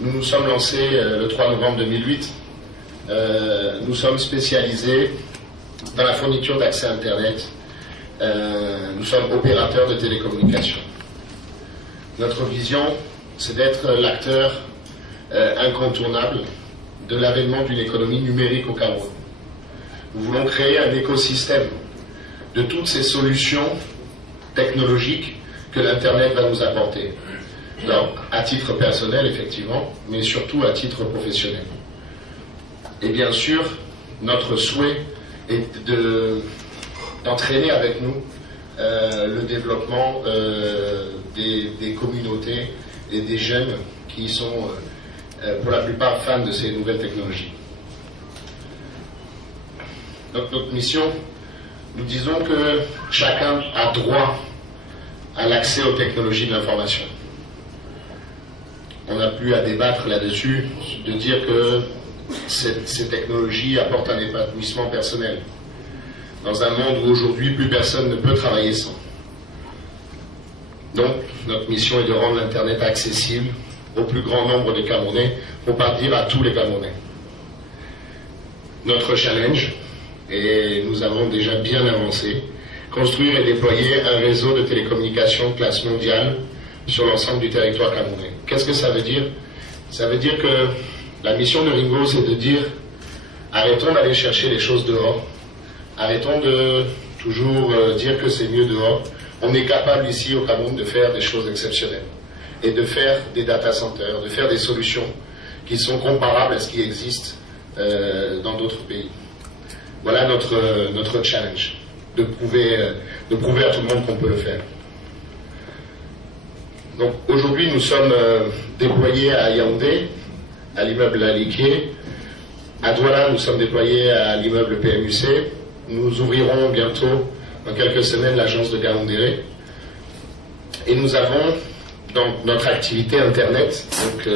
nous nous sommes lancés le 3 novembre 2008. Nous sommes spécialisés dans la fourniture d'accès à Internet. Nous sommes opérateurs de télécommunications. Notre vision, c'est d'être l'acteur incontournable de l'avènement d'une économie numérique au Cameroun. Nous voulons créer un écosystème de toutes ces solutions technologiques que l'Internet va nous apporter. Alors, à titre personnel, effectivement, mais surtout à titre professionnel. Et bien sûr, notre souhait est d'entraîner avec nous le développement des communautés et des jeunes qui sont pour la plupart fans de ces nouvelles technologies. Donc notre mission, nous disons que chacun a droit à l'accès aux technologies de l'information. On n'a plus à débattre là-dessus, de dire que ces technologies apportent un épanouissement personnel. Dans un monde où aujourd'hui plus personne ne peut travailler sans. Donc notre mission est de rendre l'Internet accessible au plus grand nombre de Camerounais, pour pas dire à tous les Camerounais. Notre challenge, et nous avons déjà bien avancé, construire et déployer un réseau de télécommunications de classe mondiale sur l'ensemble du territoire camerounais. Qu'est-ce que ça veut dire? Ça veut dire que la mission de Ringo, c'est de dire arrêtons d'aller chercher les choses dehors, arrêtons de toujours dire que c'est mieux dehors. On est capable ici au Cameroun de faire des choses exceptionnelles et de faire des data centers, de faire des solutions qui sont comparables à ce qui existe dans d'autres pays. Voilà notre challenge, de prouver à tout le monde qu'on peut le faire. Donc aujourd'hui nous sommes déployés à Yaoundé, à l'immeuble Aliké. À Douala nous sommes déployés à l'immeuble PMUC. Nous ouvrirons bientôt, dans quelques semaines, l'agence de Gaoundéré. Et nous avons, dans notre activité Internet, donc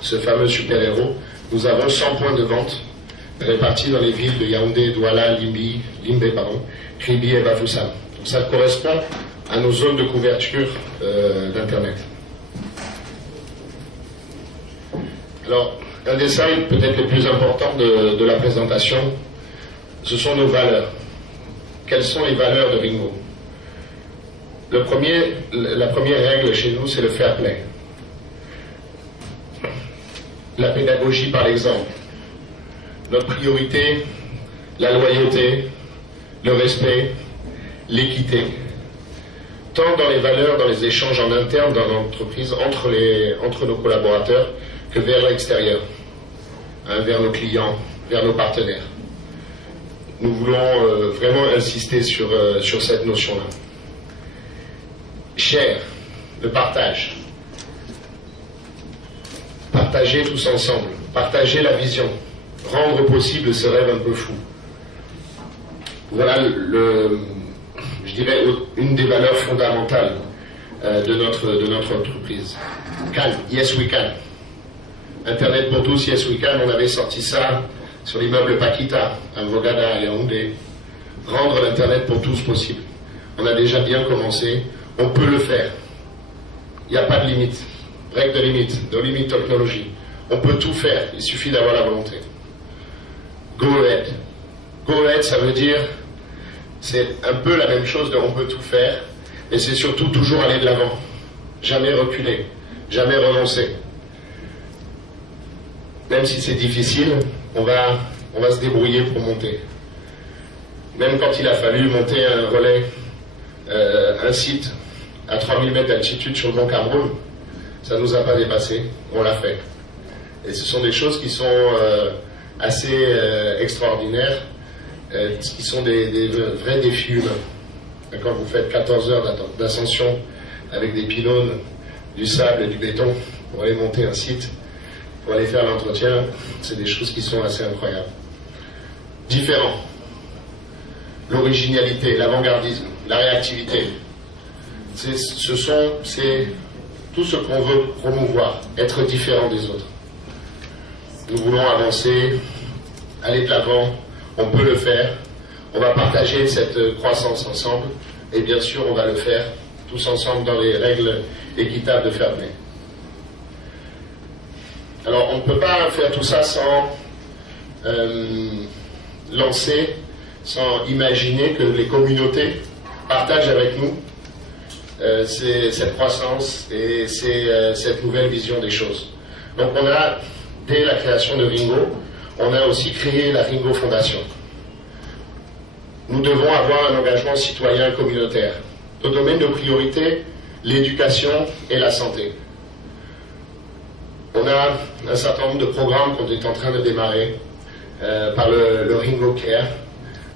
ce fameux super-héros, nous avons 100 points de vente répartis dans les villes de Yaoundé, Douala, Limbe, Kribi et Bafoussam. Donc ça correspond à nos zones de couverture d'Internet. Alors, un des slides peut-être les plus importants de la présentation, ce sont nos valeurs. Quelles sont les valeurs de Ringo? La première règle chez nous, c'est le fair play. La pédagogie par l'exemple. Notre priorité, la loyauté, le respect, l'équité. Tant dans les valeurs, dans les échanges en interne, dans l'entreprise, entre nos collaborateurs, que vers l'extérieur, vers nos clients, vers nos partenaires. Nous voulons vraiment insister sur cette notion-là. Share, le partage. Partager tous ensemble, partager la vision, rendre possible ce rêve un peu fou. Voilà, je dirais, une des valeurs fondamentales de notre entreprise. Can, yes we can. Internet pour tous, yes we can, on avait sorti ça sur l'immeuble Paquita, à Mvogada, à Yaoundé. Rendre l'Internet pour tous possible. On a déjà bien commencé, on peut le faire. Il n'y a pas de limite. Break de limite, no limit technology. On peut tout faire, il suffit d'avoir la volonté. Go ahead. Go ahead, ça veut dire, c'est un peu la même chose de on peut tout faire, et c'est surtout toujours aller de l'avant. Jamais reculer, jamais renoncer. Même si c'est difficile, on va se débrouiller pour monter. Même quand il a fallu monter un relais, un site à 3000 mètres d'altitude sur le Mont Cameroun, ça ne nous a pas dépassé, on l'a fait. Et ce sont des choses qui sont assez extraordinaires, qui sont des vrais défis humains. Quand vous faites 14 heures d'ascension avec des pylônes, du sable et du béton pour aller monter un site, pour aller faire l'entretien, c'est des choses qui sont assez incroyables. Différent. L'originalité, l'avant-gardisme, la réactivité. C'est tout ce qu'on veut promouvoir, être différent des autres. Nous voulons avancer, aller de l'avant, on peut le faire, on va partager cette croissance ensemble, et bien sûr on va le faire tous ensemble dans les règles équitables de fair play. Alors on ne peut pas faire tout ça sans lancer, sans imaginer que les communautés partagent avec nous cette croissance et cette nouvelle vision des choses. Donc on a, dès la création de Ringo, on a aussi créé la Ringo Fondation. Nous devons avoir un engagement citoyen communautaire. Nos domaines de priorité, l'éducation et la santé. On a un certain nombre de programmes qu'on est en train de démarrer par le Ringo Care.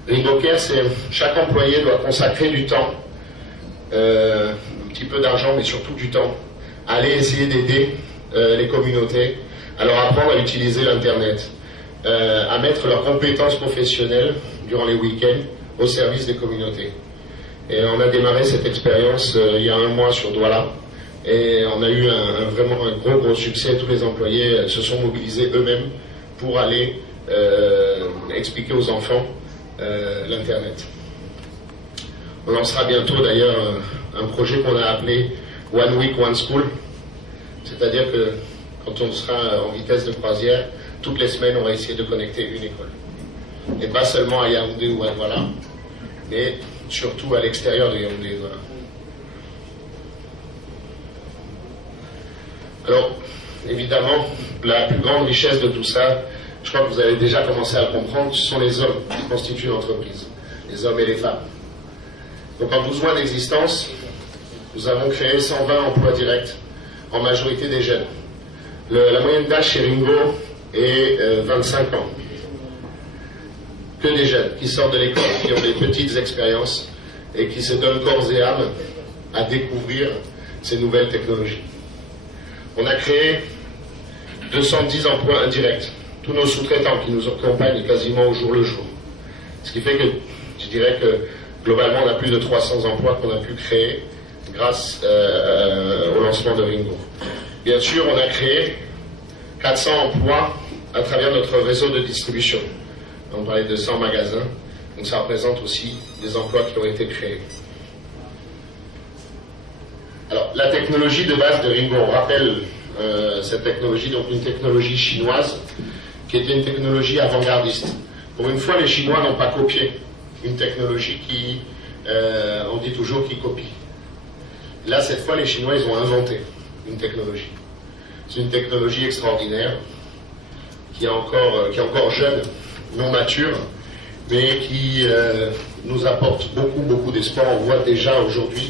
Ringo Care, c'est chaque employé doit consacrer du temps, un petit peu d'argent, mais surtout du temps, à aller essayer d'aider les communautés, à leur apprendre à utiliser l'Internet, à mettre leurs compétences professionnelles durant les week-ends au service des communautés. Et on a démarré cette expérience il y a un mois sur Douala, et on a eu vraiment un gros succès. Tous les employés se sont mobilisés eux-mêmes pour aller expliquer aux enfants l'Internet. On lancera bientôt d'ailleurs un projet qu'on a appelé One Week, One School, c'est-à-dire que quand on sera en vitesse de croisière, toutes les semaines on va essayer de connecter une école. Et pas seulement à Yaoundé ou à Douala, mais surtout à l'extérieur de Yaoundé et Douala. Alors, évidemment, la plus grande richesse de tout ça, je crois que vous avez déjà commencé à le comprendre, ce sont les hommes qui constituent l'entreprise, les hommes et les femmes. Donc en 12 mois d'existence, nous avons créé 120 emplois directs, en majorité des jeunes. La moyenne d'âge chez Ringo est 25 ans. Que des jeunes qui sortent de l'école, qui ont des petites expériences et qui se donnent corps et âme à découvrir ces nouvelles technologies. On a créé 210 emplois indirects, tous nos sous-traitants qui nous accompagnent quasiment au jour le jour. Ce qui fait que je dirais que globalement on a plus de 300 emplois qu'on a pu créer grâce au lancement de Ringo. Bien sûr, on a créé 400 emplois à travers notre réseau de distribution. On parlait de 100 magasins, donc ça représente aussi des emplois qui ont été créés. Alors, la technologie de base de Ringo, on rappelle cette technologie, donc une technologie chinoise, qui était une technologie avant-gardiste. Pour une fois, les Chinois n'ont pas copié une technologie qui, on dit toujours, qui copie. Là, cette fois, les Chinois, ils ont inventé une technologie. C'est une technologie extraordinaire, qui est encore jeune, non mature, mais qui nous apporte beaucoup d'espoir. On voit déjà aujourd'hui,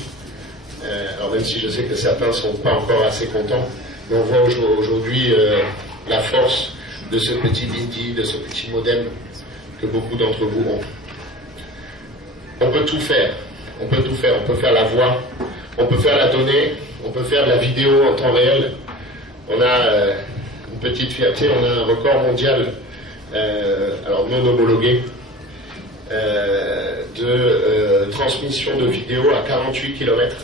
alors même si je sais que certains ne sont pas encore assez contents, mais on voit aujourd'hui la force de ce petit Bindi, de ce petit modem que beaucoup d'entre vous ont. On peut tout faire, on peut faire la voix, on peut faire la donnée, on peut faire de la vidéo en temps réel. On a une petite fierté, on a un record mondial, alors non homologué, de transmission de vidéos à 48 km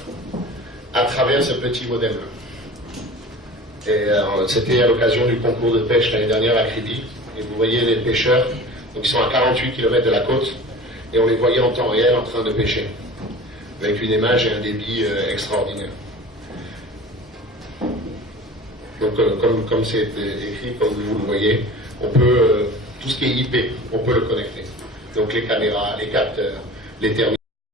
à travers ce petit modem. Et c'était à l'occasion du concours de pêche l'année dernière à Kribi. Et vous voyez les pêcheurs, donc ils sont à 48 km de la côte, et on les voyait en temps réel en train de pêcher, avec une image et un débit extraordinaire. Donc comme c'est écrit, comme vous le voyez, on peut, tout ce qui est IP, on peut le connecter. Donc les caméras, les capteurs, les terminaux.